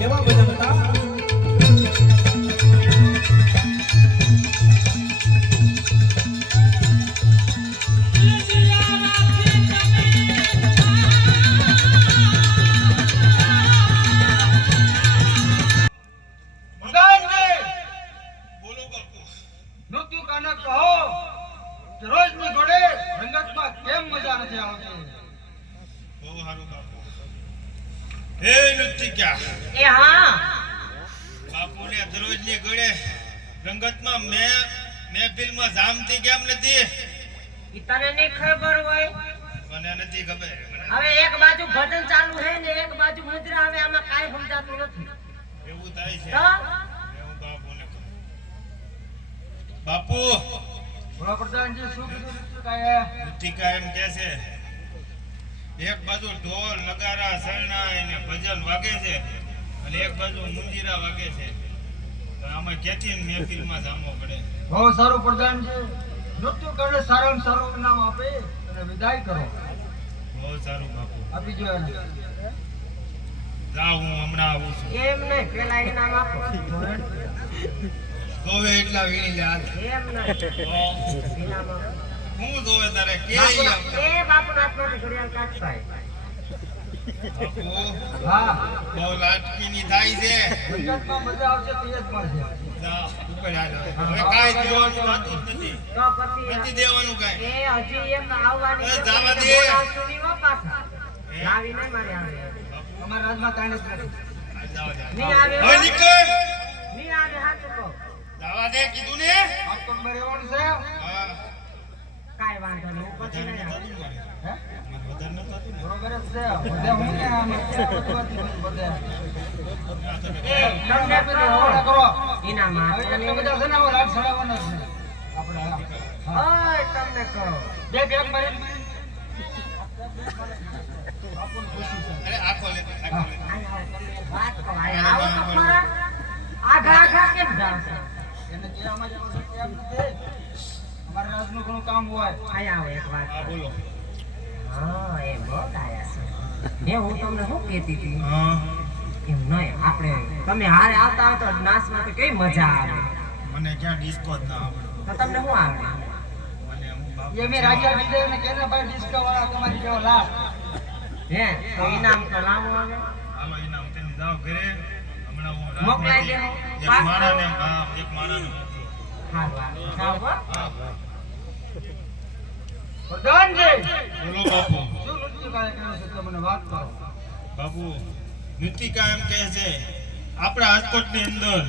કેવા ભજન હતા? રંગતમાં મહેફિલમાં જામતી કેમ નથી? ઈ તને નહીં ખબર હોય? મને નથી ખબર. હવે એક બાજુ ભજન ચાલુ છે ને એક બાજુ મુદ્રા, હવે આમાં કાઈ સમજાતું નથી. એવું થાય છે. તો હું બાપુને કહું. બાપુ વડાપ્રધાનજી શું કીધું કાય? ટીકા એમ કહે છે એક બાજુ ઢોલ નગારા શરણાઈ ને ભજન વાગે છે અને એક બાજુ મુંજીરા વાગે છે. આમાં કેથી મહેફિલમાં જામવો પડે. બહુ સારું પ્રધાનજી, નૃત્ય કરે સારામાં સારું ઇનામ આપે અને વિદાય કરો. બહુ સારું બાપુ. આપી જો એને. જાઉં હું હમણાં આવું છું. એમ નહીં, પેલા ઇનામ આપો. જોવે એટલા વીણી લે હાલ. એમ નહીં, ઇનામ આપો. હું જોવે તારે કે એ બાપુ નાથમાંથી ઘડિયાળ કાઢતાય. બાપુ હા, બહુ લાટકીની થાય છે. ગુજરાતમાં મજા આવશે તે જ મળશે. જા ઉપર હાલ. હવે કાઈ દેવાનું થતું જ નથી. તો પછી નથી દેવાનું કાઈ. એ હજી એમ આવવાની એ છે, જવા દે. બોલાવશું નહીં હો પાછા. લાવી નહીં મારી આવે. અમારા રાજમાં કાંઈ નથી. જાવા દે. નહીં આવે હો. હવે નીકળ. નહીં આવે, હાચું કહો. જાવા દે કીધું ને. આપ તો મારે રહેવાનું છે. હા. કાંઈ વાંધો નહીં, હું પછી વધારે નહીં નતું આવે. મારે. હે? મારે વધારે નતું ને. બરોબર જ છે. બધે હું ને આમાં બધે. આ તો એ તમને આપી દો, હવાલા કરો. ઇનામ હવે આપો. એટલા બધા છે ને હવે રાત સડાવવાના જ છે. આપણે હા. ઓય તમને કહો. બે બેગ મારી બાપુને ખુશી છે. અરે આખો લે આખો લે. વાત કહો, અહીંયા આવો તો ખરા. આઘા કેમ જાવ છો? એને જે આમાં જવાનું છે એમ નથી. અમારા રાજનું ઘણું કામ હોય. અહીંયા આવો એક વાત. હા બોલો. હા, એ બહુ આયા છે. ને હું તમને શું કહેતી હતી? હા. એમ નહીં, આપણે તમે હારે આવતા હોય તો નાચમાં તો કેવી મજા આવે. મને ક્યાં ડિસ્કો જ ના આવડે. તો તમને શું આવડે? મને હું બાપ એ મેં રાજા વિજયને કેને ભાઈ ડિસ્કો વાળા તમારી જેવો લાભ. હે તો ઇનામ તો લાવો આવે. હાલો એના હું તેને જાવ ઘરે. હમણાં હું મોકલાઈ રાતમાંથી દેવો. એક માણાને હા એક માણાને મોકલું. હા, જાઓ હો. હા. પ્રધાનજી બોલો બાપુ. શું નૃત્ય કાર્યક્રમ છે એટલે મને વાત કરો. બાપુ નૃતિકા એમ કહે છે આપણા રાજકોટની અંદર